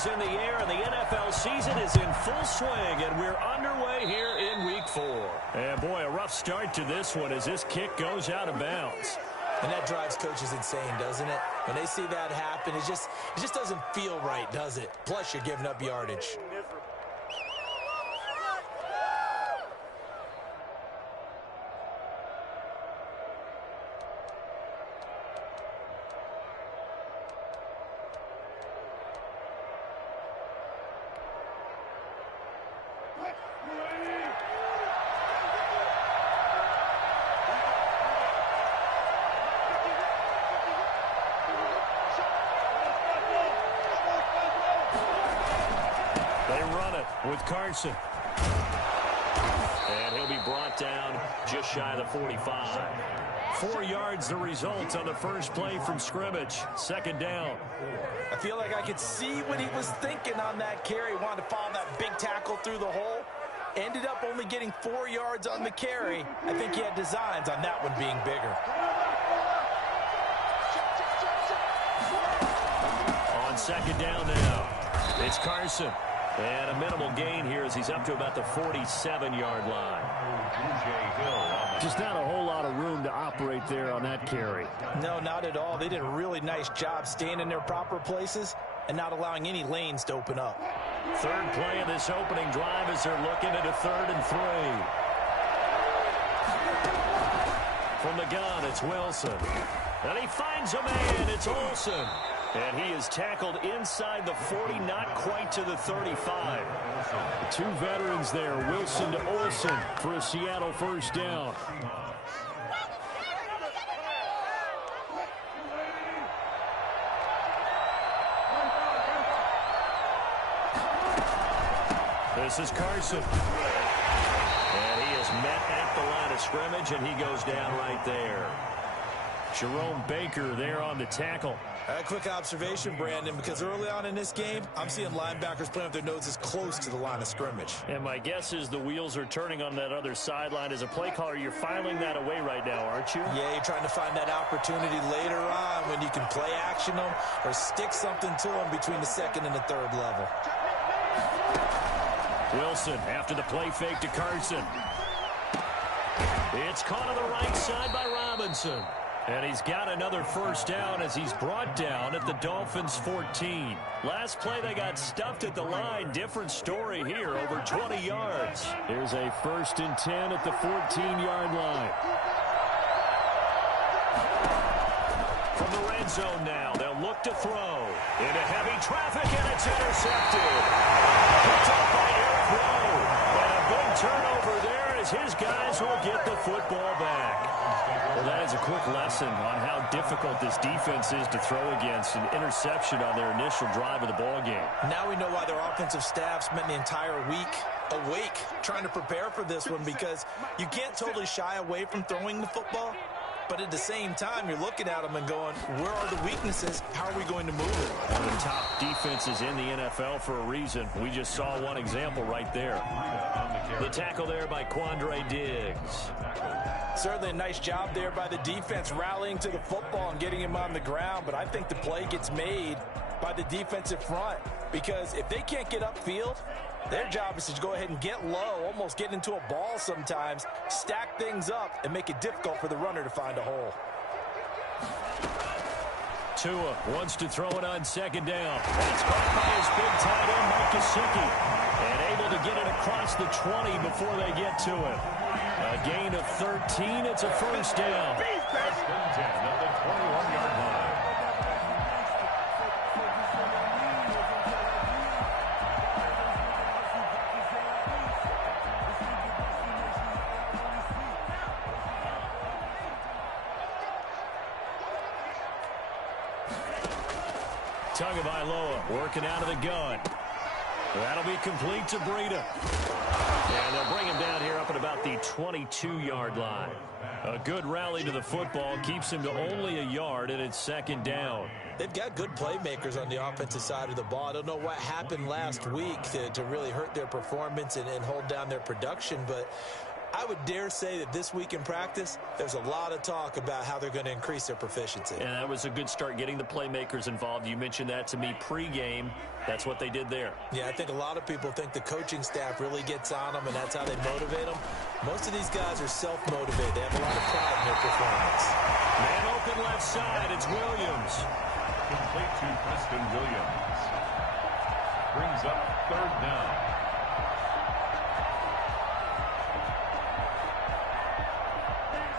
is in the air, and the NFL season is in full swing, and we're underway here in Week 4. And, boy, a rough start to this one as this kick goes out of bounds. And that drives coaches insane, doesn't it? When they see that happen, it just doesn't feel right, does it? Plus, you're giving up yardage. With Carson. And he'll be brought down just shy of the 45. 4 yards the result on the first play from scrimmage. Second down. I feel like I could see what he was thinking on that carry. Wanted to follow that big tackle through the hole. Ended up only getting 4 yards on the carry. I think he had designs on that one being bigger. On second down now, it's Carson. And a minimal gain here as he's up to about the 47-yard line. Just not a whole lot of room to operate there on that carry. No, not at all. They did a really nice job staying in their proper places and not allowing any lanes to open up. Third play of this opening drive as they're looking at a 3rd and 3. From the gun, it's Wilson. And he finds a man. It's Olsen. And he is tackled inside the 40, not quite to the 35. 2 veterans there, Wilson to Olsen for a Seattle first down. This is Carson. And he is met at the line of scrimmage, and he goes down right there. Jerome Baker there on the tackle. A quick observation, Brandon, because early on in this game, I'm seeing linebackers playing with their noses close to the line of scrimmage. And my guess is the wheels are turning on that other sideline. As a play caller, you're filing that away right now, aren't you? Yeah, you're trying to find that opportunity later on when you can play action them or stick something to them between the 2nd and the 3rd level. Wilson after the play fake to Carson. It's caught on the right side by Robinson. And he's got another first down as he's brought down at the Dolphins' 14. Last play, they got stuffed at the line. Different story here, over 20 yards. Here's a 1st and 10 at the 14-yard line. From the red zone now, they'll look to throw. Into heavy traffic, and it's intercepted. Picked up by Eric Rowe. And a big turnover there as his guys will get the football back. Well, that is a quick lesson on how difficult this defense is to throw against. An interception on their initial drive of the ball game. Now we know why their offensive staff spent the entire week awake trying to prepare for this one, because you can't totally shy away from throwing the football. But at the same time, you're looking at them and going, where are the weaknesses? How are we going to move it? One of the top defenses in the NFL for a reason. We just saw one example right there. The tackle there by Quandre Diggs. Certainly a nice job there by the defense rallying to the football and getting him on the ground. But I think the play gets made by the defensive front, because if they can't get upfield, their job is to go ahead and get low, almost get into a ball sometimes, stack things up, and make it difficult for the runner to find a hole. Tua wants to throw it on second down. That's caught by his big tight end, Mike Gesicki, and able to get it across the 20 before they get to it. A gain of 13. It's a first down. First and 10 at the 21-yard line. Tagovailoa working out of the gun. That'll be complete to Breida. And they'll bring him down here up at about the 22-yard line. A good rally to the football keeps him to only a yard, and it's second down. They've got good playmakers on the offensive side of the ball. I don't know what happened last week to really hurt their performance and hold down their production, but I would dare say that this week in practice, there's a lot of talk about how they're going to increase their proficiency. And that was a good start getting the playmakers involved. You mentioned that to me pregame. That's what they did there. Yeah, I think a lot of people think the coaching staff really gets on them, and that's how they motivate them. Most of these guys are self-motivated. They have a lot of pride in their performance. Man open left side. It's Williams. Complete to Preston Williams. Brings up 3rd down.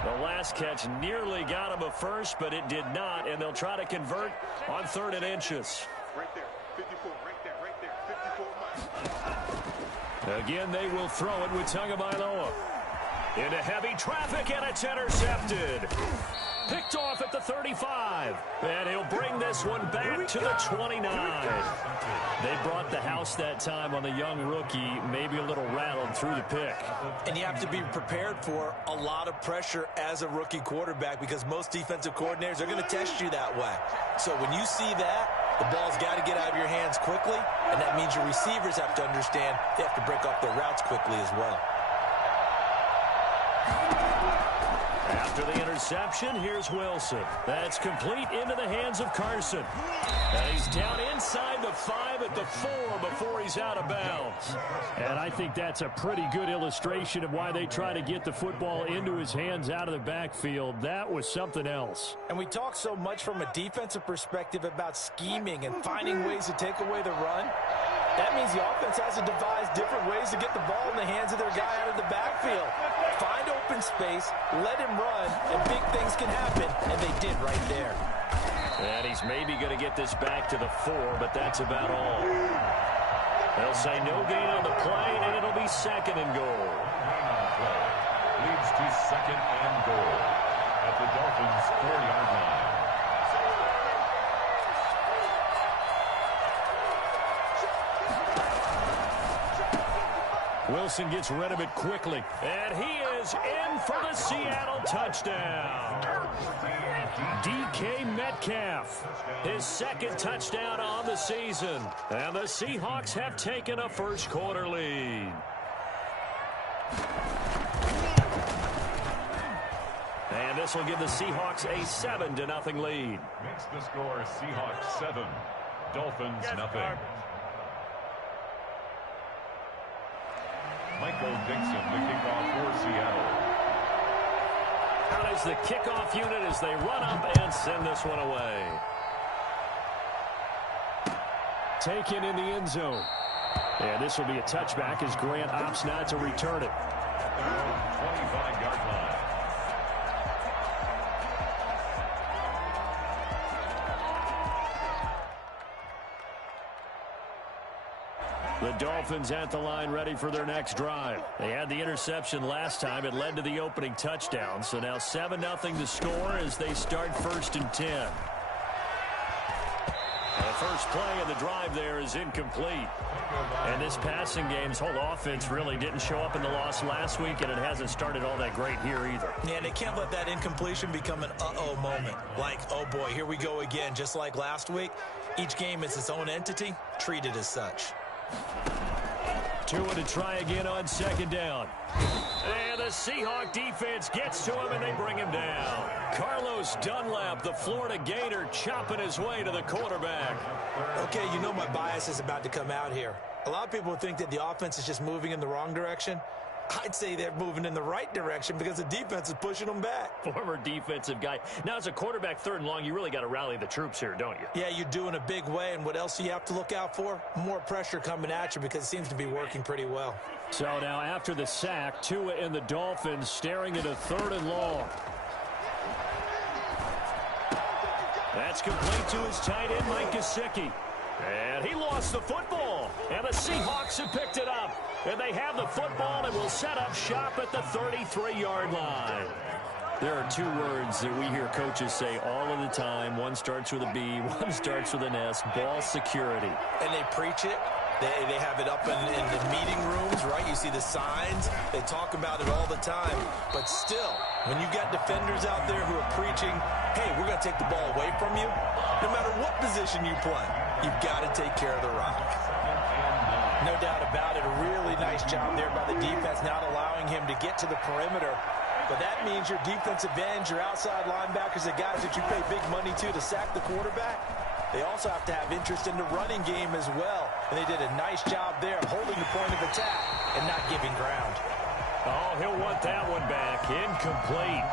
The last catch nearly got him a first, but it did not, and they'll try to convert on 3rd and inches. Right there, 54, right there, 54 miles. Again, they will throw it with Tagovailoa. Into heavy traffic, and it's intercepted. Picked off at the 35. And he'll bring this one back to the 29. They brought the house that time on the young rookie, maybe a little rattled through the pick. And you have to be prepared for a lot of pressure as a rookie quarterback because most defensive coordinators are going to test you that way. So when you see that, the ball's got to get out of your hands quickly, and that means your receivers have to understand they have to break off their routes quickly as well. After the interception, here's Wilson. That's complete into the hands of Carson. And he's down inside the 5 at the 4 before he's out of bounds. And I think that's a pretty good illustration of why they try to get the football into his hands out of the backfield. That was something else. And we talk so much from a defensive perspective about scheming and finding ways to take away the run. That means the offense has to devise different ways to get the ball in the hands of their guy out of the backfield. Find open space, let him run, and big things can happen, and they did right there. And he's maybe going to get this back to the 4, but that's about all. They'll say no gain on the play, and it'll be 2nd and goal. Leads to 2nd and goal at the Dolphins' 4-yard line. Wilson gets rid of it quickly. And he is in for the Seattle touchdown. DK Metcalf, his 2nd touchdown on the season. And the Seahawks have taken a first-quarter lead. And this will give the Seahawks a 7-0 lead. Makes the score Seahawks 7, Dolphins nothing. Michael Dixon, the kickoff for Seattle. Out is the kickoff unit as they run up and send this one away. Taken in the end zone. And this will be a touchback as Grant opts not to return it. 25-yard line. The Dolphins at the line ready for their next drive. They had the interception last time. It led to the opening touchdown. So now 7-0 to score as they start 1st and 10. The first play of the drive there is incomplete. And this passing game's whole offense really didn't show up in the loss last week, and it hasn't started all that great here either. Yeah, and they can't let that incompletion become an uh-oh moment. Like, oh boy, here we go again. Just like last week, each game is its own entity, treated as such. Tua to try again on 2nd down. And the Seahawk defense gets to him, and they bring him down. Carlos Dunlap, the Florida Gator, chopping his way to the quarterback. Okay, you know my bias is about to come out here. A lot of people think that the offense is just moving in the wrong direction. I'd say they're moving in the right direction because the defense is pushing them back. Former defensive guy. Now, as a quarterback 3rd and long, you really got to rally the troops here, don't you? Yeah, you do in a big way, and what else do you have to look out for? More pressure coming at you because it seems to be working pretty well. So now after the sack, Tua and the Dolphins staring at a 3rd and long. That's complete to his tight end, Mike Gesicki. And he lost the football. And the Seahawks have picked it up. And they have the football and will set up shop at the 33-yard line. There are 2 words that we hear coaches say all of the time. One starts with a B, one starts with an S, ball security. And they preach it. They have it up in the meeting rooms, right? You see the signs. They talk about it all the time. But still, when you got defenders out there who are preaching, hey, we're going to take the ball away from you, no matter what position you play, you've got to take care of the rock. No doubt about it. A really nice job there by the defense, not allowing him to get to the perimeter. But that means your defensive ends, your outside linebackers, the guys that you pay big money to sack the quarterback, they also have to have interest in the running game as well. And they did a nice job there of holding the point of attack and not giving ground. Oh, he'll want that one back. Incomplete.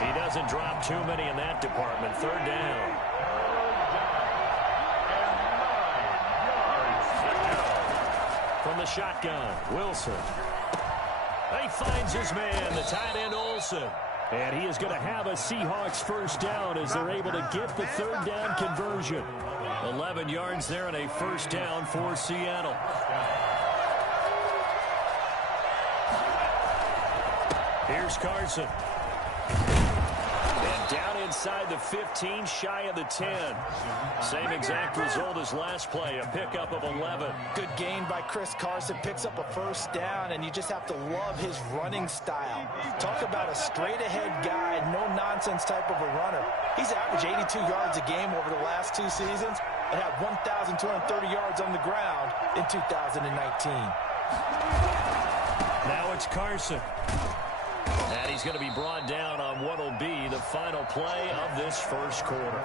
He doesn't drop too many in that department. Third down. From the shotgun, Wilson. He finds his man, the tight end Olsen. And he is going to have a Seahawks first down as they're able to get the third down conversion. 11 yards there and a first down for Seattle. Here's Carson. And down inside the 15, shy of the 10. Same exact result as last play, a pickup of 11. Good gain by Chris Carson, picks up a first down, and you just have to love his running style. Talk about a straight-ahead guy, no-nonsense type of a runner. He's averaged 82 yards a game over the last 2 seasons and had 1,230 yards on the ground in 2019. Now it's Carson. And he's going to be brought down on what will be the final play of this first quarter.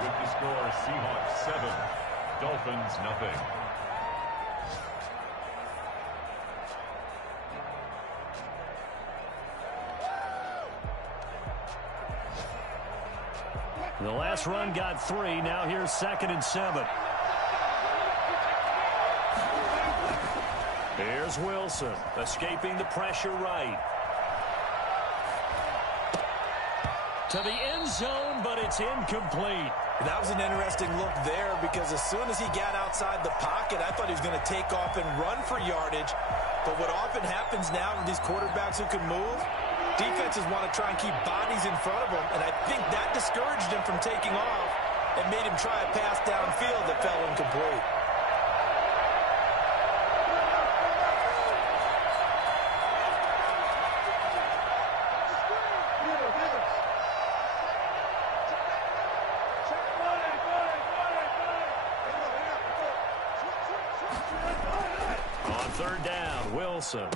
With the score, Seahawks 7, Dolphins nothing. The last run got 3. Now here's 2nd and 7. Here's Wilson, escaping the pressure right. To the end zone, but it's incomplete. That was an interesting look there because as soon as he got outside the pocket, I thought he was going to take off and run for yardage. But what often happens now with these quarterbacks who can move, defenses want to try and keep bodies in front of them, and I think that discouraged him from taking off and made him try a pass downfield that fell incomplete. Third down, Wilson.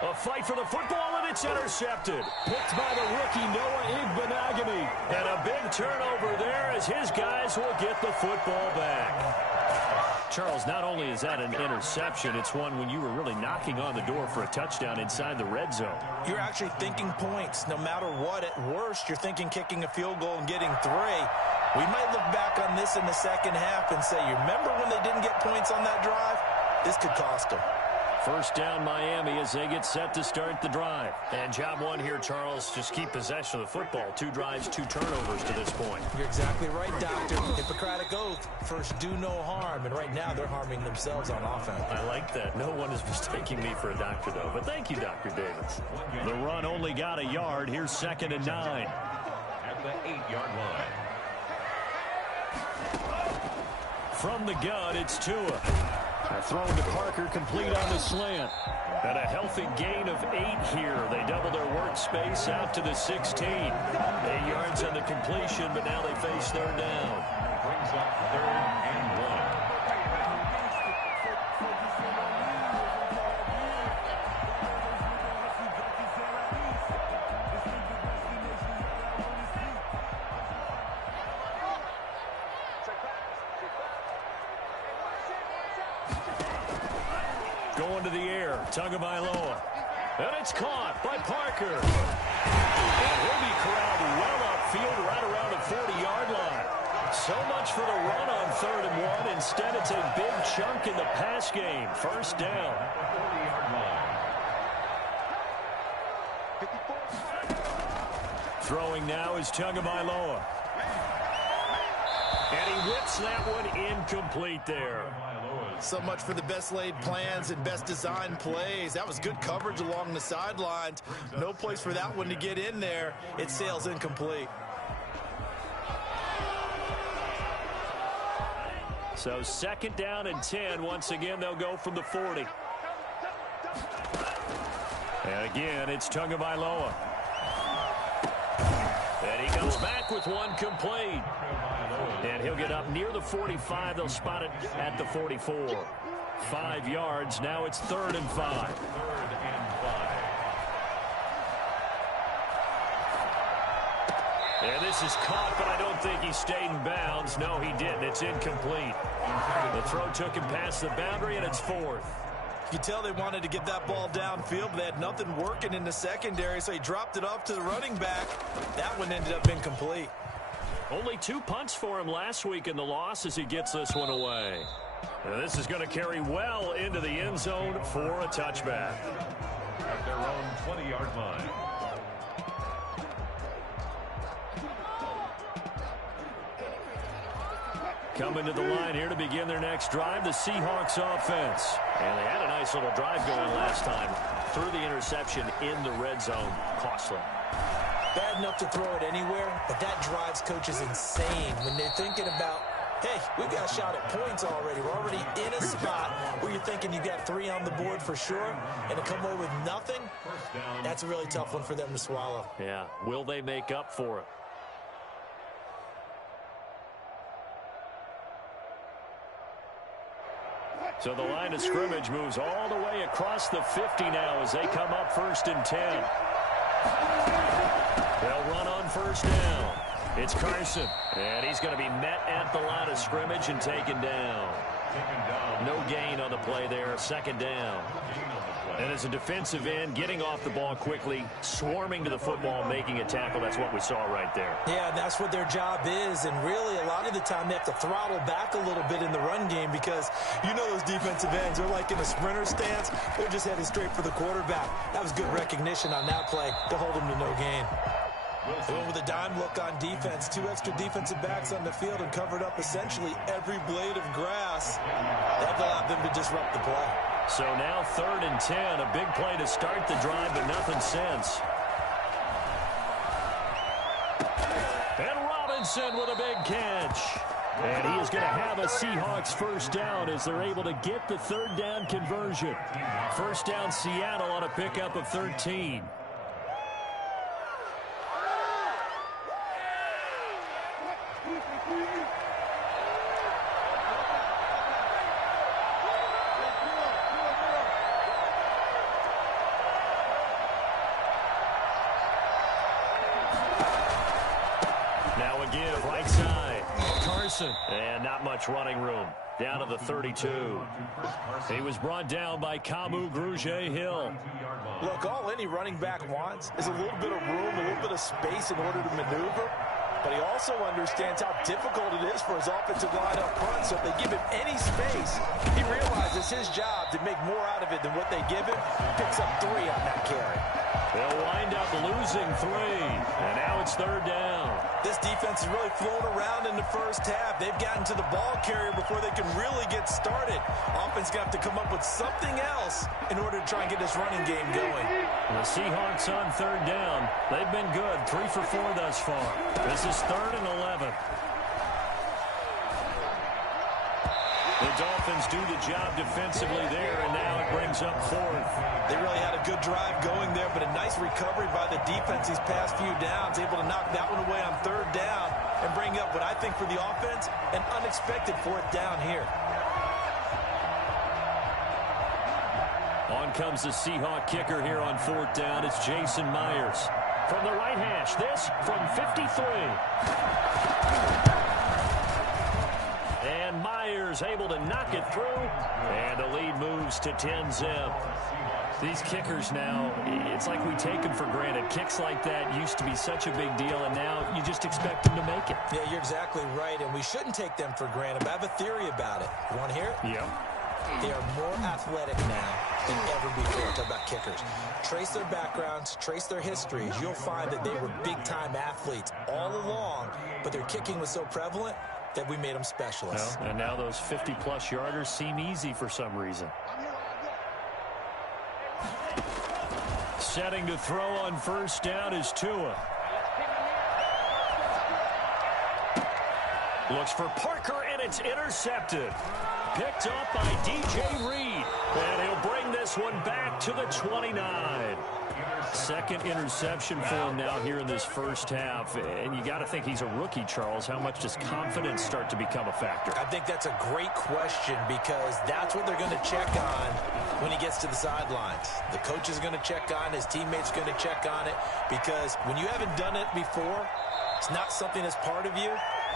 A fight for the football, and it's intercepted. Picked by the rookie Noah Igbinoghene. And a big turnover there as his guys will get the football back. Charles, not only is that an interception, it's one when you were really knocking on the door for a touchdown inside the red zone. You're actually thinking points. No matter what, at worst, you're thinking kicking a field goal and getting 3. We might look back on this in the second half and say, you remember when they didn't get points on that drive? This could cost them. First down Miami as they get set to start the drive. And job one here, Charles, just keep possession of the football. 2 drives, 2 turnovers to this point. You're exactly right, Doctor. Hippocratic oath, first do no harm. And right now they're harming themselves on offense. I like that. No one is mistaking me for a doctor, though. But thank you, Dr. Davis. The run only got a yard. Here's 2nd and 9. At the 8-yard line. From the gun, it's Tua. Thrown to Parker, complete on the slant. And a healthy gain of 8 here. They double their workspace out to the 16. 8 yards on the completion, but now they face third down. Brings up 3rd and 1. Going to the air, Tagovailoa. And it's caught by Parker. And he'll be corralled well upfield right around the 40-yard line. So much for the run on 3rd and 1. Instead, it's a big chunk in the pass game. First down. 40-yard line. Throwing now is Tagovailoa. And he whips that one incomplete there. So much for the best laid plans and best designed plays. That was good coverage along the sidelines. No place for that one to get in there. It sails incomplete. So 2nd down and 10. Once again, they'll go from the 40. And again, it's Tagovailoa. And he comes back with one complete. And he'll get up near the 45. They'll spot it at the 44. 5 yards. Now it's 3rd and 5. 3rd and 5. And this is caught, but I don't think he stayed in bounds. No, he didn't. It's incomplete. The throw took him past the boundary, and it's fourth. You can tell they wanted to get that ball downfield, but they had nothing working in the secondary, so he dropped it off to the running back. That one ended up incomplete. Only 2 punts for him last week in the loss as he gets this one away. And this is going to carry well into the end zone for a touchback. At their own 20-yard line. Coming to the line here to begin their next drive, the Seahawks offense. And they had a nice little drive going last time. Threw the interception in the red zone. Costly. Bad enough to throw it anywhere, but that drives coaches insane when they're thinking about, hey, we've got a shot at points already. We're already in a spot where you're thinking you got 3 on the board for sure, and to come away with nothing, that's a really tough one for them to swallow. Yeah, will they make up for it? So the line of scrimmage moves all the way across the 50 now as they come up 1st and 10. They'll run on 1st down. It's Carson, and he's going to be met at the line of scrimmage and taken down. No gain on the play there, 2nd down. And as a defensive end, getting off the ball quickly, swarming to the football, making a tackle, that's what we saw right there. Yeah, and that's what their job is, and really a lot of the time they have to throttle back a little bit in the run game because you know those defensive ends, they're like in a sprinter stance, they're just heading straight for the quarterback. That was good recognition on that play to hold them to no gain. They went with a dime look on defense, 2 extra defensive backs on the field and covered up essentially every blade of grass. That allowed them to disrupt the play. So now 3rd and 10, a big play to start the drive, but nothing since. And Robinson with a big catch. And he is going to have a Seahawks 1st down as they're able to get the 3rd down conversion. 1st down Seattle on a pickup of 13. And not much running room. Down to the 32. He was brought down by Kamu Grugier-Hill. Look, all any running back wants is a little bit of room, a little bit of space in order to maneuver. But he also understands how difficult it is for his offensive line up front. So if they give him any space, he realizes his job to make more out of it than what they give him. Picks up 3 on that carry. They'll wind up losing 3. And now it's 3rd down. This defense is really flown around in the first half. They've gotten to the ball carrier before they can really get started. Offense going to have to come up with something else in order to try and get this running game going. The Seahawks on 3rd down. They've been good. 3 for 4 thus far. This is 3rd and 11. The Dolphins do the job defensively there, and now it brings up 4th. They really had a good drive going there, but a nice recovery by the defense these past few downs, able to knock that one away on 3rd down and bring up what I think for the offense, an unexpected 4th down here. On comes the Seahawk kicker here on 4th down. It's Jason Myers. From the right hash, this from 53. And Myers able to knock it through. And the lead moves to 10-zip. These kickers now, it's like we take them for granted. Kicks like that used to be such a big deal, and now you just expect them to make it. Yeah, you're exactly right, and we shouldn't take them for granted. But I have a theory about it. You want to hear it? Yep. They are more athletic now than ever before. Talk about kickers. Trace their backgrounds, trace their histories. You'll find that they were big-time athletes all along, but their kicking was so prevalent that we made them specialists. Well, and now those 50-plus yarders seem easy for some reason. Setting to throw on 1st down is Tua. Looks for Parker, and it's intercepted. Picked up by DJ Reed. And he'll bring this one back to the 29. 2nd interception for him now here in this first half. And you got to think he's a rookie, Charles. How much does confidence start to become a factor? I think that's a great question because that's what they're going to check on when he gets to the sidelines. The coach is going to check on, his teammates going to check on it, because when you haven't done it before, it's not something that's part of you,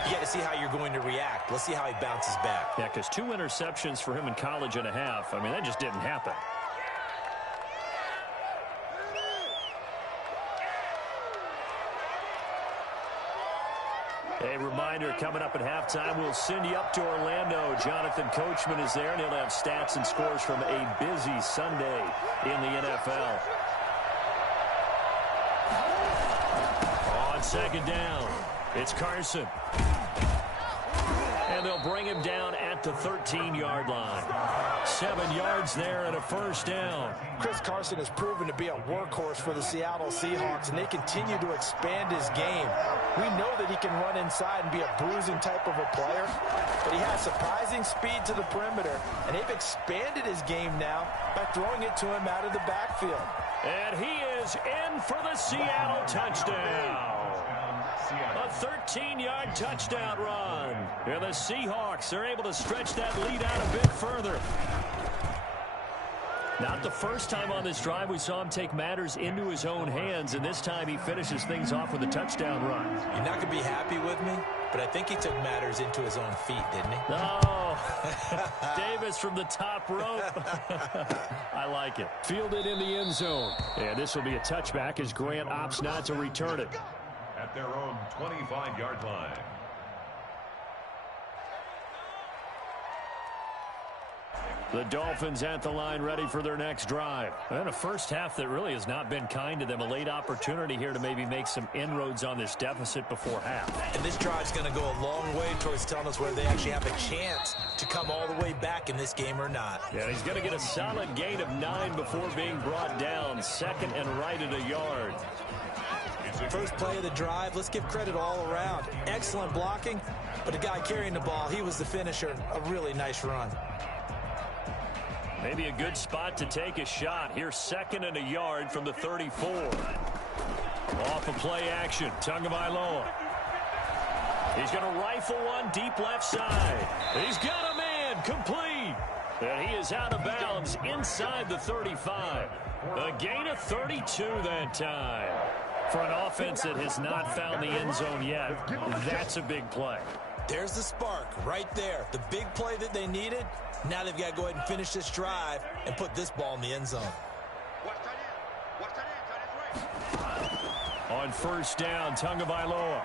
you got to see how you're going to react. Let's see how he bounces back. Yeah, because 2 interceptions for him in college and a half. I mean, that just didn't happen. A reminder, coming up at halftime, we'll send you up to Orlando. Jonathan Coachman is there, and he'll have stats and scores from a busy Sunday in the NFL. On second down, it's Carson. And they'll bring him down at the 13-yard line. 7 yards there and a first down. Chris Carson has proven to be a workhorse for the Seattle Seahawks, and they continue to expand his game. We know that he can run inside and be a bruising type of a player, but he has surprising speed to the perimeter, and they've expanded his game now by throwing it to him out of the backfield. And he is in for the Seattle touchdown. A 13-yard touchdown run. And the Seahawks are able to stretch that lead out a bit further. Not the first time on this drive we saw him take matters into his own hands, and this time he finishes things off with a touchdown run. You're not going to be happy with me, but I think he took matters into his own feet, didn't he? Oh, Davis from the top rope. I like it. Fielded in the end zone. And this will be a touchback as Grant opts not to return it. At their own 25-yard line. The Dolphins at the line ready for their next drive. And a first half that really has not been kind to them. A late opportunity here to maybe make some inroads on this deficit before half. And this drive's going to go a long way towards telling us whether they actually have a chance to come all the way back in this game or not. Yeah, he's going to get a solid gain of 9 before being brought down. Second and right at a yard. First play of the drive, let's give credit all around. Excellent blocking, but the guy carrying the ball, he was the finisher. A really nice run. Maybe a good spot to take a shot. Here's second and a yard from the 34. Off of play action, Tagovailoa. He's going to rifle one deep left side. He's got a man, complete. And he is out of bounds inside the 35. A gain of 32 that time. For an offense that has not found the end zone yet, that's a big play. There's the spark right there. The big play that they needed. Now they've got to go ahead and finish this drive and put this ball in the end zone. On first down, Tagovailoa.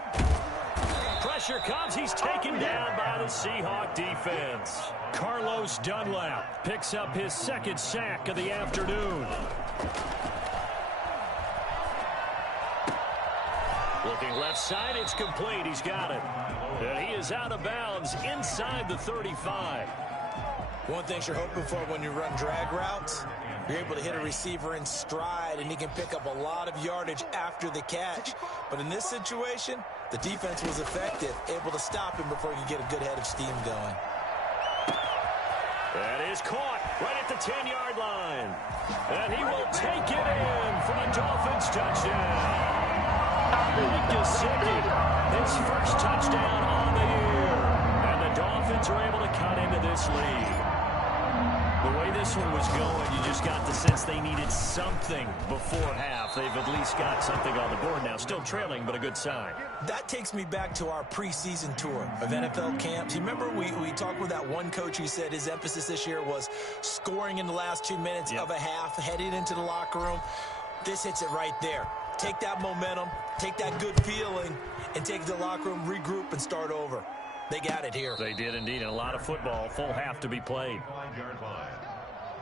Pressure comes. He's taken down by the Seahawk defense. Carlos Dunlap picks up his second sack of the afternoon. Looking left side, it's complete. He's got it. And he is out of bounds inside the 35. One thing you're hoping for when you run drag routes, you're able to hit a receiver in stride, and he can pick up a lot of yardage after the catch. But in this situation, the defense was effective, able to stop him before he could get a good head of steam going. That is caught right at the 10-yard line. And he will take it in for the Dolphins touchdown. Mike Gesicki, his first touchdown on the year. And the Dolphins are able to cut into this lead. The way this one was going, you just got the sense they needed something before half. They've at least got something on the board now. Still trailing, but a good sign. That takes me back to our preseason tour of NFL camps. You remember we talked with that one coach who said his emphasis this year was scoring in the last 2 minutes of a half, heading into the locker room. This hits it right there. Take that momentum, take that good feeling, and take it to the locker room, regroup, and start over. They got it here. They did indeed. And a lot of football, full half to be played.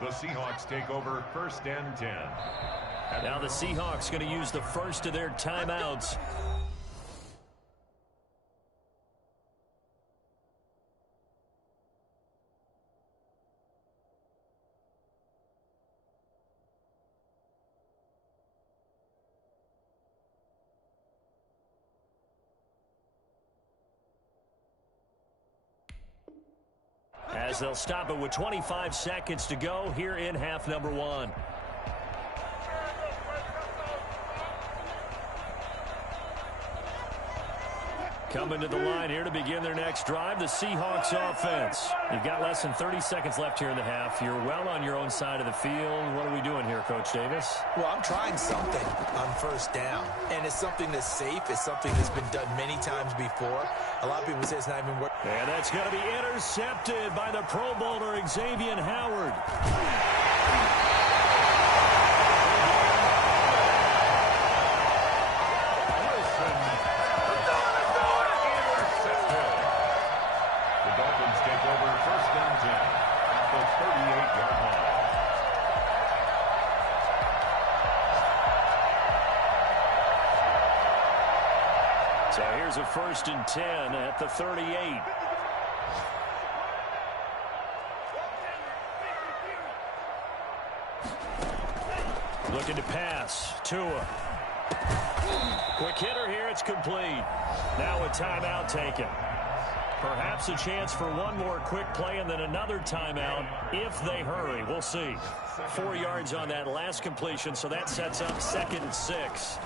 The Seahawks take over first and 10. Now the Seahawks going to use the first of their timeouts. As they'll stop it with 25 seconds to go here in half number 1. Coming to the line here to begin their next drive, the Seahawks offense. You've got less than 30 seconds left here in the half. You're well on your own side of the field. What are we doing here, Coach Davis? Well, I'm trying something on first down, and it's something that's safe. It's something that's been done many times before. A lot of people say it's not even working. And that's going to be intercepted by the Pro Bowler, Xavier Howard. So here's a 1st and 10 at the 38. Looking to pass. Tua. Quick hitter here. It's complete. Now a timeout taken. Perhaps a chance for one more quick play and then another timeout if they hurry. We'll see. 4 yards on that last completion, so that sets up 2nd and 6.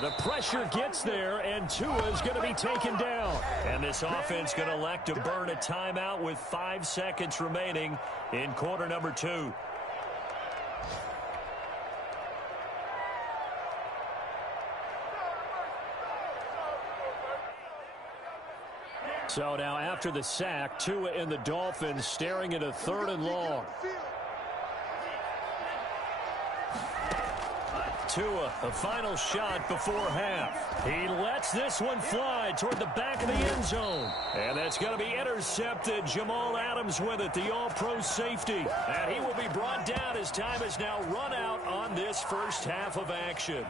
The pressure gets there, and Tua is going to be taken down. And this offense going to elect to burn a timeout with 5 seconds remaining in quarter number 2. So now after the sack, Tua and the Dolphins staring at a 3rd and long. Tua, a final shot before half. He lets this one fly toward the back of the end zone. And that's going to be intercepted. Jamal Adams with it, the all-pro safety. And he will be brought down as time has now run out on this first half of action.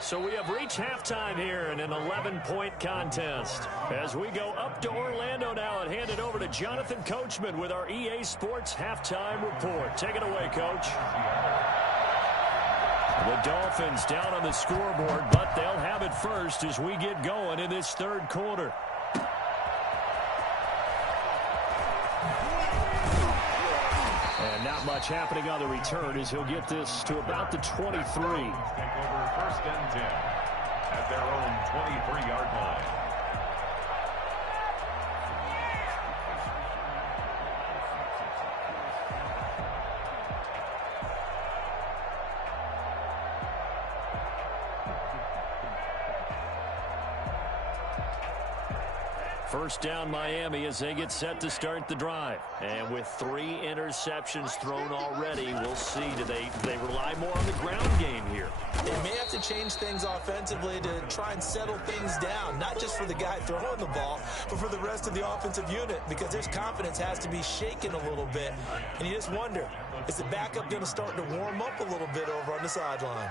So we have reached halftime here in an 11-point contest. As we go up to Orlando now and hand it over to Jonathan Coachman with our EA Sports Halftime Report. Take it away, Coach. The Dolphins down on the scoreboard, but they'll have it first as we get going in this 3rd quarter. And not much happening on the return as he'll get this to about the 23. Take over 1st and 10 at their own 23-yard line. First down Miami as they get set to start the drive. And with 3 interceptions thrown already, we'll see. Do they rely more on the ground game here? They may have to change things offensively to try and settle things down, not just for the guy throwing the ball, but for the rest of the offensive unit, because his confidence has to be shaken a little bit. And you just wonder, is the backup going to start to warm up a little bit over on the sideline?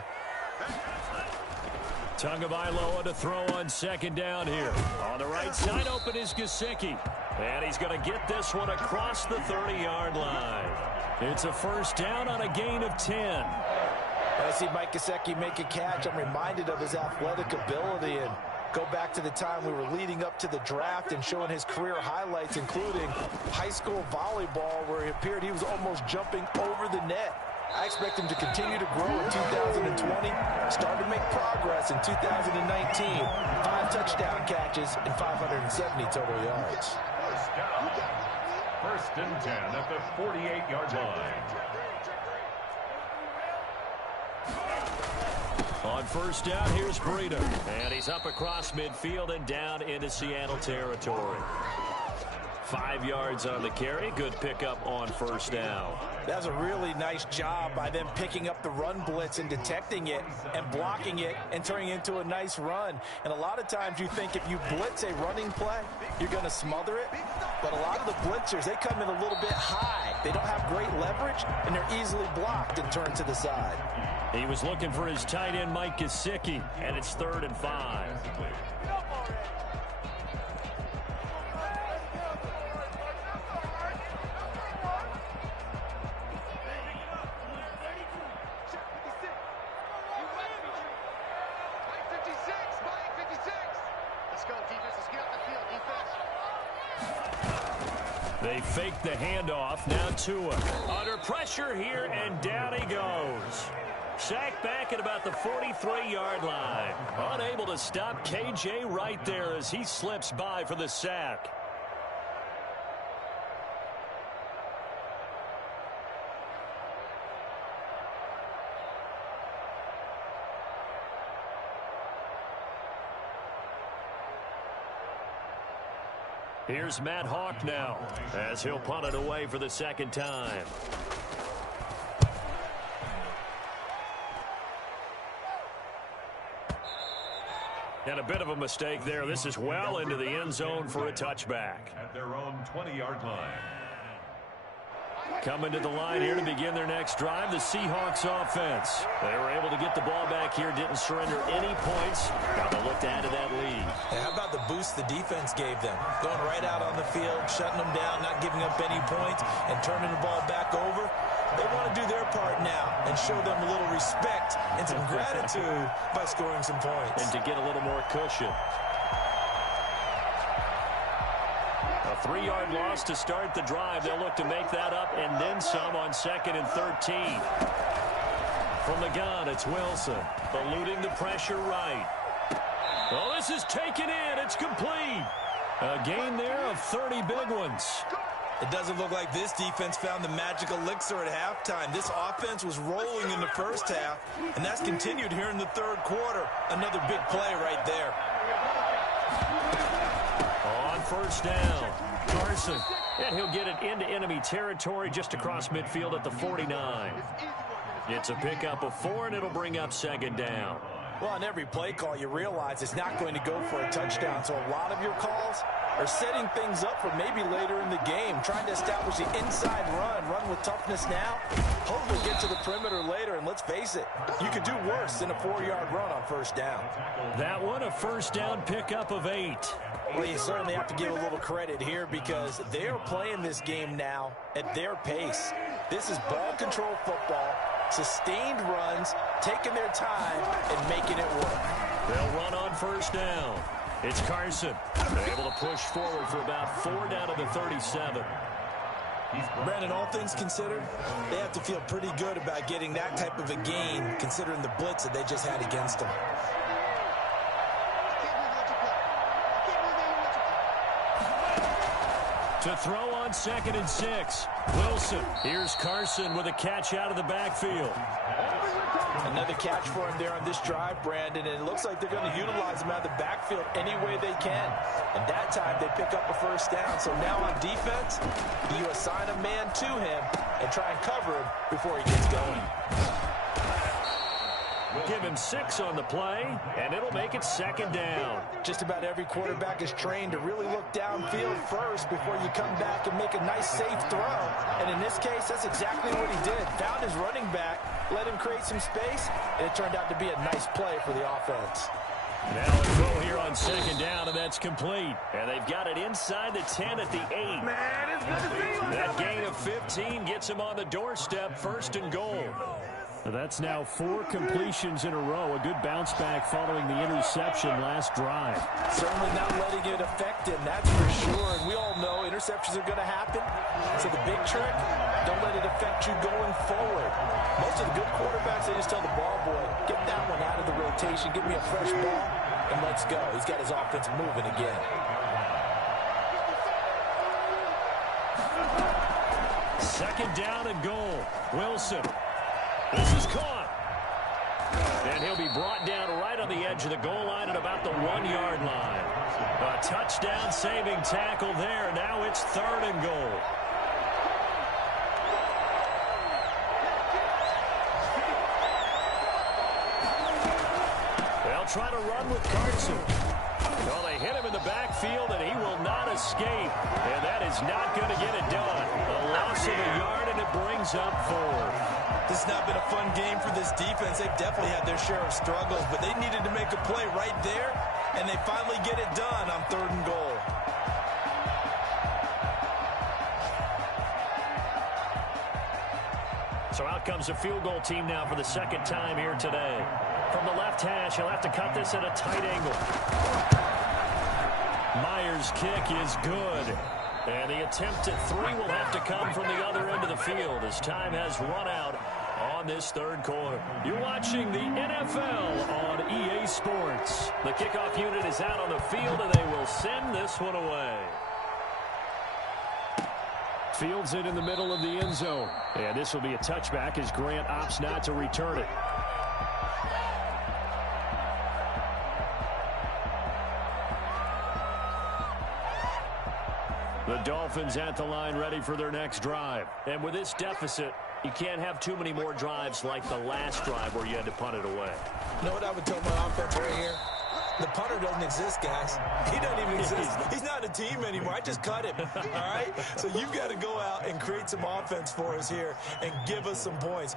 Tagovailoa to throw on 2nd down here. On the right side open is Gesicki. And he's going to get this one across the 30-yard line. It's a 1st down on a gain of 10. When I see Mike Gesicki make a catch, I'm reminded of his athletic ability and go back to the time we were leading up to the draft and showing his career highlights, including high school volleyball, where it appeared he was almost jumping over the net. I expect him to continue to grow in 2020, start to make progress in 2019. 5 touchdown catches and 570 total yards. 1st and 10 at the 48-yard line. On 1st down, here's Breida. And he's up across midfield and down into Seattle territory. 5 yards on the carry. Good pickup on 1st down. That's a really nice job by them picking up the run blitz and detecting it and blocking it and turning it into a nice run. And a lot of times you think if you blitz a running play, you're going to smother it. But a lot of the blitzers, they come in a little bit high. They don't have great leverage, and they're easily blocked and turned to the side. He was looking for his tight end, Mike Gesicki, and it's 3rd and 5. They fake the handoff. Now Tua under pressure here, and down he goes. Sacked back at about the 43-yard line. Unable to stop K.J. Wright there as he slips by for the sack. Here's Matt Hawk now as he'll punt it away for the second time. And a bit of a mistake there. This is well into the end zone for a touchback. At their own 20-yard line. Coming to the line here to begin their next drive, the Seahawks offense. They were able to get the ball back here, didn't surrender any points. Now they'll look to add to that lead. How about the boost the defense gave them? Going right out on the field, shutting them down, not giving up any points, and turning the ball back over. They want to do their part now and show them a little respect and some gratitude by scoring some points. And to get a little more cushion. A 3-yard loss to start the drive. They'll look to make that up and then some on 2nd and 13. From the gun, it's Wilson. Eluding the pressure right. Oh, this is taken in. It's complete. A gain there of 30 big ones. It doesn't look like this defense found the magic elixir at halftime. This offense was rolling in the first half, and that's continued here in the third quarter. Another big play right there. On first down, Carson. And he'll get it into enemy territory just across midfield at the 49. It's a pickup of 4, and it'll bring up second down. Well, on every play call, you realize it's not going to go for a touchdown. So a lot of your calls are setting things up for maybe later in the game, trying to establish the inside run with toughness now, hopefully get to the perimeter later. And let's face it, you could do worse than a 4-yard run on first down. That one, a first down pickup of 8. Well, you certainly have to give a little credit here because they are playing this game now at their pace. This is ball control football, sustained runs, taking their time, and making it work. They'll run on first down. It's Carson. They're able to push forward for about 4 down to the 37. Brandon, all things considered, they have to feel pretty good about getting that type of a gain considering the blitz that they just had against them. To throw on 2nd and 6. Wilson. Here's Carson with a catch out of the backfield. Another catch for him there on this drive, Brandon, and it looks like they're going to utilize him out of the backfield any way they can. And that time they pick up a first down. So now on defense, you assign a man to him and try and cover him before he gets going. Give him 6 on the play, and it'll make it second down. Just about every quarterback is trained to really look downfield first before you come back and make a nice, safe throw. And in this case, that's exactly what he did. Found his running back, let him create some space, and it turned out to be a nice play for the offense. Now a throw here on second down, and that's complete. And they've got it inside the 10 at the 8. Man, it's good to see you. That gain of 15 gets him on the doorstep, 1st and goal. That's now 4 completions in a row. A good bounce back following the interception last drive. Certainly not letting it affect him, that's for sure. And we all know interceptions are going to happen. So the big trick, don't let it affect you going forward. Most of the good quarterbacks, they just tell the ball boy, get that one out of the rotation, give me a fresh ball, and let's go. He's got his offense moving again. Second down and goal. Wilson. This is caught. And he'll be brought down right on the edge of the goal line at about the 1-yard line. A touchdown-saving tackle there. Now it's 3rd and goal. They'll try to run with Carson. Well, they hit him in the backfield, and he will not escape. And that is not going to get it done. A loss of a yard, and it brings up 4. This has not been a fun game for this defense. They've definitely had their share of struggles, but they needed to make a play right there, and they finally get it done on 3rd and goal. So out comes a field goal team now for the second time here today. From the left hash, he'll have to cut this at a tight angle. Myers' kick is good. And the attempt at 3 will have to come from the other end of the field as time has run out on on this third quarter. You're watching the NFL on EA Sports. The kickoff unit is out on the field, and they will send this one away. Fields it in the middle of the end zone. And this will be a touchback as Grant opts not to return it. The Dolphins at the line ready for their next drive. And with this deficit, you can't have too many more drives like the last drive where you had to punt it away. You know what I would tell my offense right here? The punter doesn't exist, guys. He doesn't even exist. He's not a team anymore. I just cut him, all right? So you've got to go out and create some offense for us here and give us some points.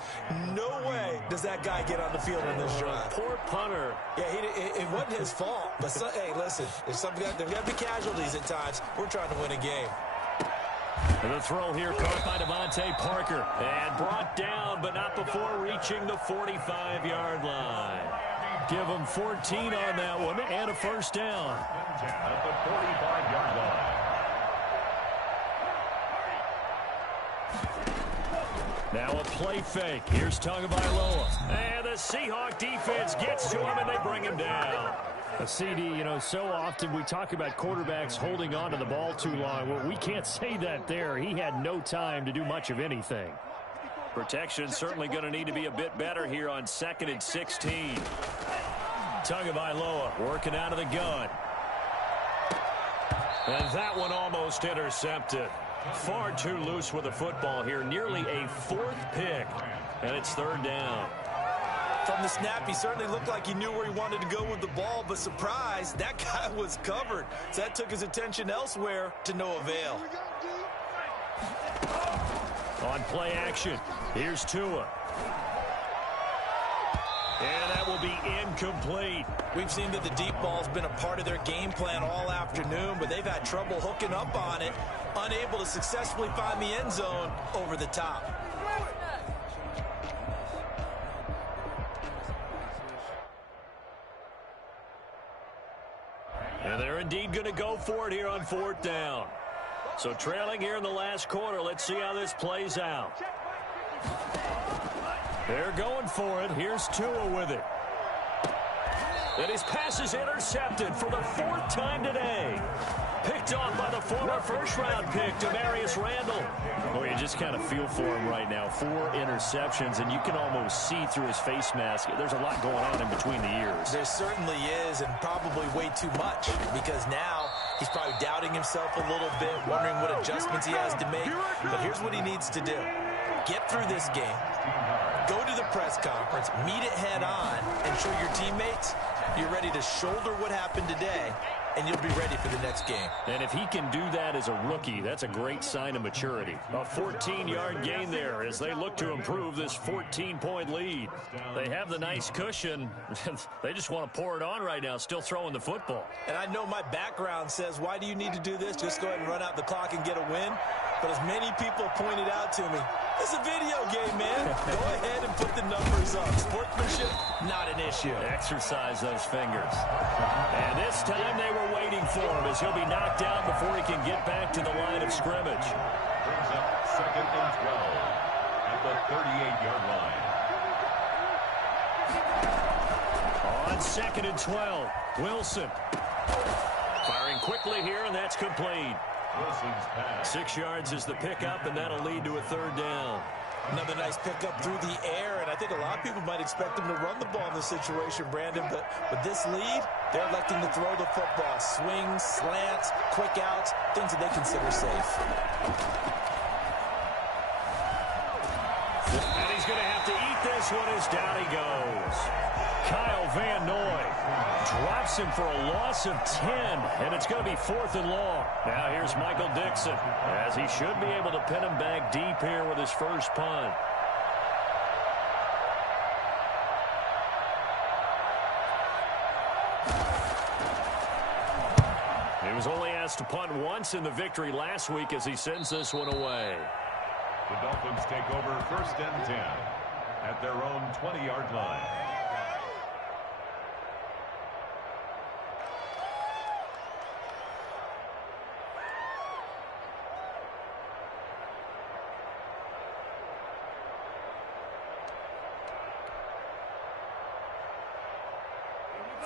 No way does that guy get on the field in this drive. Poor punter. Yeah, it wasn't his fault. But, hey, listen, there's got to be casualties at times. We're trying to win a game. And the throw here caught by Devontae Parker. And brought down, but not before reaching the 45-yard line. Give him 14 on that one and a first down. At the 45-yard line. Now a play fake. Here's Tagovailoa. And the Seahawk defense gets to him, and they bring him down. A CD, you know, so often we talk about quarterbacks holding on to the ball too long. Well, we can't say that there. He had no time to do much of anything. Protection certainly going to need to be a bit better here on 2nd and 16. Tagovailoa working out of the gun. And that one almost intercepted. Far too loose with the football here. Nearly a 4th pick. And it's 3rd down. From the snap, he certainly looked like he knew where he wanted to go with the ball, but surprise, that guy was covered. So that took his attention elsewhere to no avail. On play action, here's Tua. And that will be incomplete. We've seen that the deep ball's been a part of their game plan all afternoon, but they've had trouble hooking up on it, unable to successfully find the end zone over the top. And they're indeed going to go for it here on 4th down. So trailing here in the last quarter, let's see how this plays out. They're going for it. Here's Tua with it. And his pass is intercepted for the 4th time today. Picked off by the former first-round pick, Damarius Randall. Oh, you just kind of feel for him right now. 4 interceptions, and you can almost see through his face mask. There's a lot going on in between the ears. There certainly is, and probably way too much, because now he's probably doubting himself a little bit, wondering what adjustments he has to make. But here's what he needs to do. Get through this game. Go to the press conference, meet it head on, and show your teammates you're ready to shoulder what happened today, and you'll be ready for the next game. And if he can do that as a rookie, that's a great sign of maturity. A 14-yard gain there as they look to improve this 14-point lead. They have the nice cushion. They just want to pour it on right now, still throwing the football. And I know my background says, why do you need to do this? Just go ahead and run out the clock and get a win. But as many people pointed out to me, it's a video game, man. Go ahead and put the numbers up. Sportsmanship, not an issue. Exercise those fingers. And this time they were waiting for him as he'll be knocked out before he can get back to the line of scrimmage. Brings up 2nd and 12 at the 38-yard line. On 2nd and 12, Wilson. Firing quickly here, and that's complete. Wilson's pass. 6 yards is the pickup, and that'll lead to a 3rd down. Another nice pickup through the air, and I think a lot of people might expect him to run the ball in this situation, Brandon, but with this lead, they're electing to throw the football. Swings, slants, quick outs, things that they consider safe. And he's going to have to eat this one as down he goes. Kyle Van Noy drops him for a loss of 10, and it's going to be 4th and long. Now here's Michael Dixon, as he should be able to pin him back deep here with his first punt. He was only asked to punt once in the victory last week as he sends this one away. The Dolphins take over 1st and 10 at their own 20-yard line.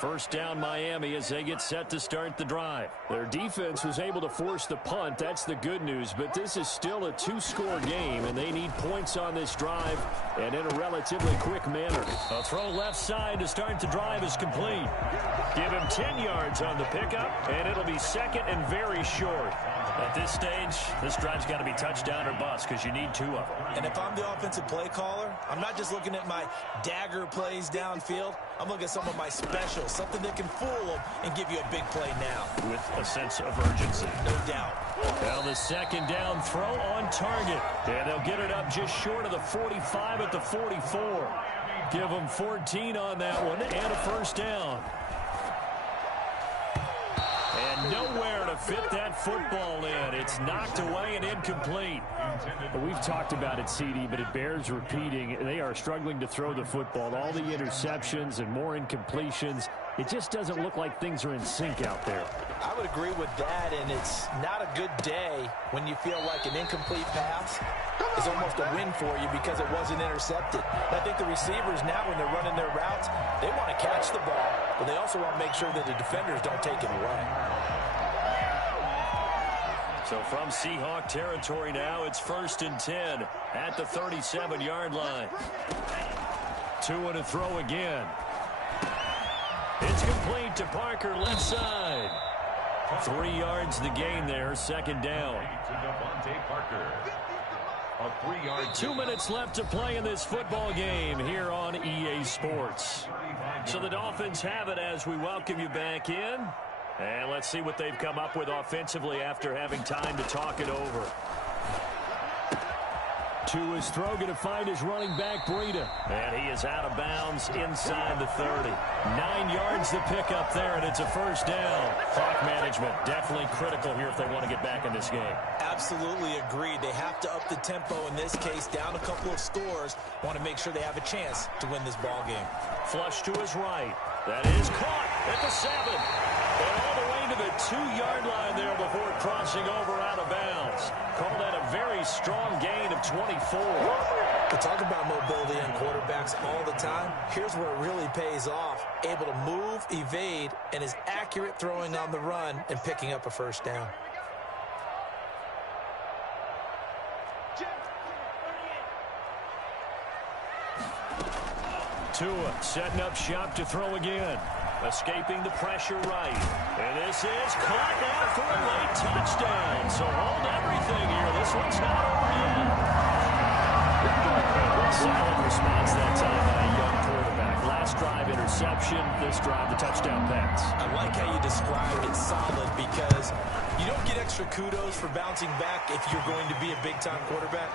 First down Miami as they get set to start the drive. Their defense was able to force the punt. That's the good news. But this is still a two-score game, and they need points on this drive and in a relatively quick manner. A throw left side to start the drive is complete. Give him 10 yards on the pickup, and it'll be second and very short. At this stage, this drive's got to be touchdown or bust because you need two of them. And if I'm the offensive play caller, I'm not just looking at my dagger plays downfield. I'm looking at some of my specials, something that can fool them and give you a big play now. With a sense of urgency. No doubt. Now the second down throw on target. And they'll get it up just short of the 45 at the 44. Give them 14 on that one and a first down. And nowhere to fit that football in. It's knocked away and incomplete. We've talked about it, CD, but it bears repeating. They are struggling to throw the football. All the interceptions and more incompletions. It just doesn't look like things are in sync out there. I would agree with that, and it's not a good day when you feel like an incomplete pass is almost a win for you because it wasn't intercepted. I think the receivers now, when they're running their routes, they want to catch the ball, but they also want to make sure that the defenders don't take it away. So from Seahawk territory now, it's 1st and 10 at the 37-yard line. 2 and a throw again. It's complete to Parker, left side. 3 yards the gain there, second down. 2 minutes left to play in this football game here on EA Sports. So the Dolphins have it as we welcome you back in. And let's see what they've come up with offensively after having time to talk it over. To his throw, going to find his running back, Breida. And he is out of bounds inside the 30. 9 yards to pick up there, and it's a first down. Clock management definitely critical here if they want to get back in this game. Absolutely agreed. They have to up the tempo in this case, down a couple of scores. Want to make sure they have a chance to win this ball game. Flush to his right. That is caught at the 7. And all the way to the 2-yard line there before crossing over out of bounds. Call that a very strong gain of 24. We talk about mobility on quarterbacks all the time. Here's where it really pays off. Able to move, evade, and is accurate throwing on the run and picking up a first down. Tua setting up shop to throw again. Escaping the pressure right. And this is caught now for a late touchdown. So hold everything here. This one's not over yet. Solid response that time by a young quarterback. Last drive interception. This drive the touchdown pass. I like how you described it solid because you don't get extra kudos for bouncing back if you're going to be a big-time quarterback.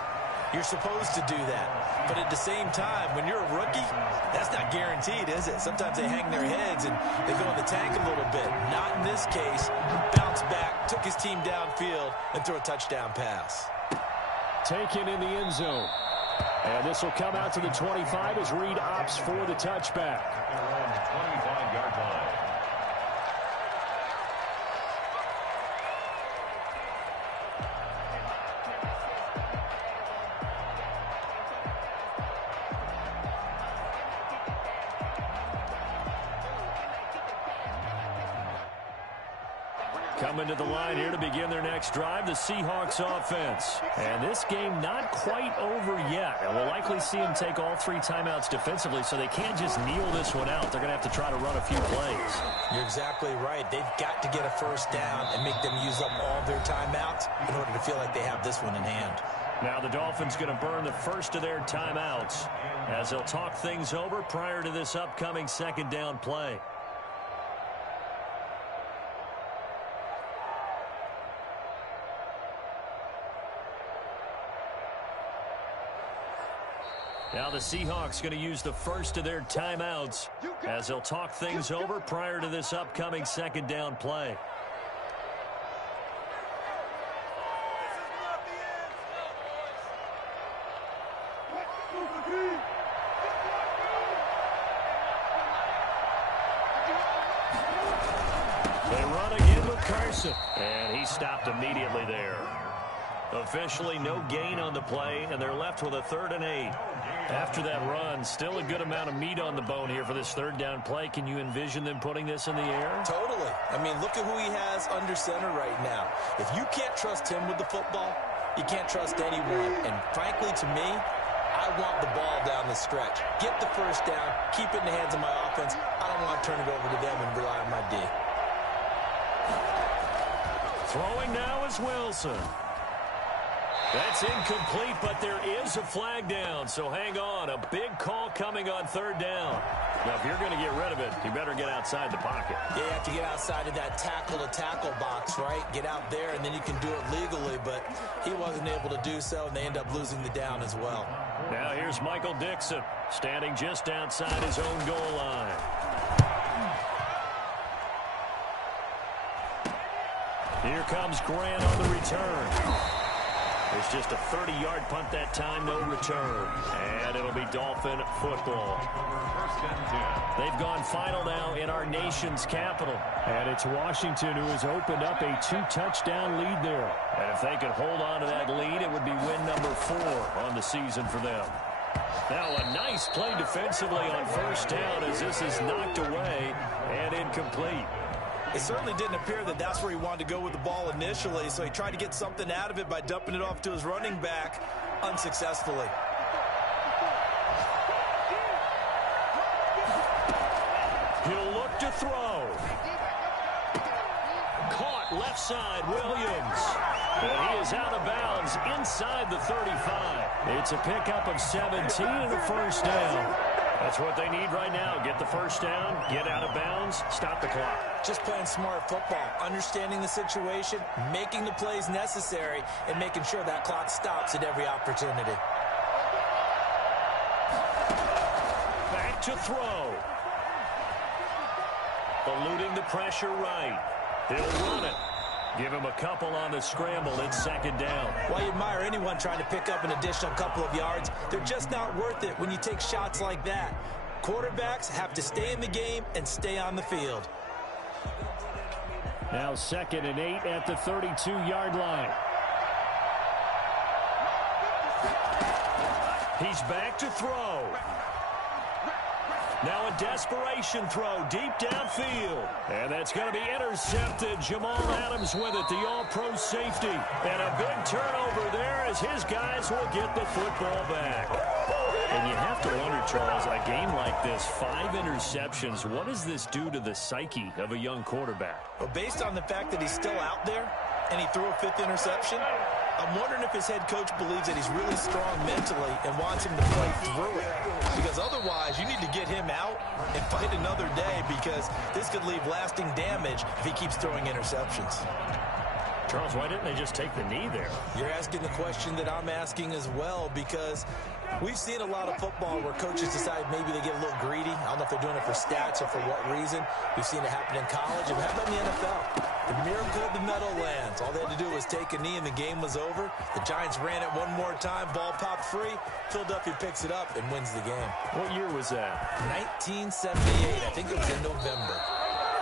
You're supposed to do that. But at the same time, when you're a rookie, that's not guaranteed, is it? Sometimes they hang their heads and they go in the tank a little bit. Not in this case. Bounced back, took his team downfield, and threw a touchdown pass. Taken in the end zone. And this will come out to the 25 as Reed opts for the touchback. 25-yard line. Coming to the line here to begin their next drive, the Seahawks offense. And this game not quite over yet. And we'll likely see them take all 3 timeouts defensively, so they can't just kneel this one out. They're going to have to try to run a few plays. You're exactly right. They've got to get a first down and make them use up all their timeouts in order to feel like they have this one in hand. Now the Dolphins going to burn the first of their timeouts as they'll talk things over prior to this upcoming second down play. Now the Seahawks going to use the first of their timeouts as they'll talk things over prior to this upcoming second down play. They run again with Carson, and he stopped immediately there. Officially no gain on the play, and they're left with a 3rd and 8. After that run, still a good amount of meat on the bone here for this third down play. Can you envision them putting this in the air? Totally. I mean, look at who he has under center right now. If you can't trust him with the football, you can't trust anyone. And frankly, to me, I want the ball down the stretch. Get the first down, keep it in the hands of my offense. I don't want to turn it over to them and rely on my D. Throwing now is Wilson. That's incomplete, but there is a flag down, so hang on. A big call coming on third down. Now, if you're going to get rid of it, you better get outside the pocket. Yeah, you have to get outside of that tackle-to-tackle box, right? Get out there, and then you can do it legally, but he wasn't able to do so, and they end up losing the down as well. Now here's Michael Dixon, standing just outside his own goal line. Here comes Grant on the return. It's just a 30-yard punt that time, no return. And it'll be Dolphin football. They've gone final now in our nation's capital. And it's Washington who has opened up a 2-touchdown lead there. And if they could hold on to that lead, it would be win number 4 on the season for them. Now a nice play defensively on first down as this is knocked away and incomplete. It certainly didn't appear that that's where he wanted to go with the ball initially, so he tried to get something out of it by dumping it off to his running back unsuccessfully. He'll look to throw. Caught left side, Williams. And he is out of bounds inside the 35. It's a pickup of 17 and a first down. That's what they need right now. Get the first down, get out of bounds, stop the clock. Just playing smart football, understanding the situation, making the plays necessary, and making sure that clock stops at every opportunity. Back to throw. Eluding the pressure right. He'll run it. Give him a couple on the scramble. It's second down. While you admire anyone trying to pick up an additional couple of yards, they're just not worth it when you take shots like that. Quarterbacks have to stay in the game and stay on the field. Now 2nd and 8 at the 32-yard line. He's back to throw. Now a desperation throw deep downfield. And that's going to be intercepted. Jamal Adams with it, the all-pro safety. And a big turnover there as his guys will get the football back. And you have to wonder, Charles, a game like this, 5 interceptions, what does this do to the psyche of a young quarterback? Well, based on the fact that he's still out there and he threw a 5th interception, I'm wondering if his head coach believes that he's really strong mentally and wants him to play through it. Because otherwise, you need to get him out and fight another day because this could leave lasting damage if he keeps throwing interceptions. Charles, why didn't they just take the knee there? You're asking the question that I'm asking as well because we've seen a lot of football where coaches decide maybe they get a little greedy. I don't know if they're doing it for stats or for what reason. We've seen it happen in college. And how about in the NFL? The miracle of the Meadowlands. All they had to do was take a knee and the game was over. The Giants ran it one more time. Ball popped free. Philadelphia picks it up and wins the game. What year was that? 1978. I think it was in November.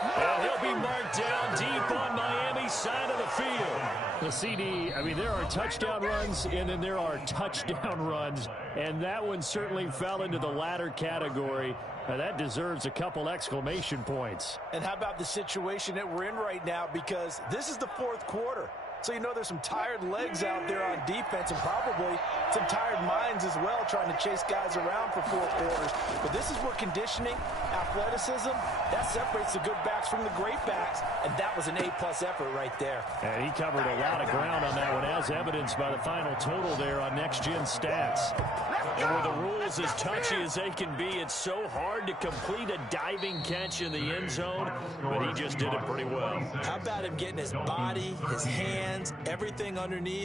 And he'll be marked down deep on Miami's side of the field. The CD, I mean, there are touchdown runs, and then there are touchdown runs. And that one certainly fell into the latter category. That deserves a couple exclamation points. And how about the situation that we're in right now? Because this is the 4th quarter. So you know there's some tired legs out there on defense and probably some tired minds as well trying to chase guys around for 4 quarters. But this is where conditioning, athleticism, that separates the good backs from the great backs. And that was an A-plus effort right there. And he covered a lot of ground on that one, as evidenced by the final total there on Next Gen Stats. And with the rules as touchy as they can be, it's so hard to complete a diving catch in the end zone, but he just did it pretty well. How about him getting his body, his hands, everything underneath,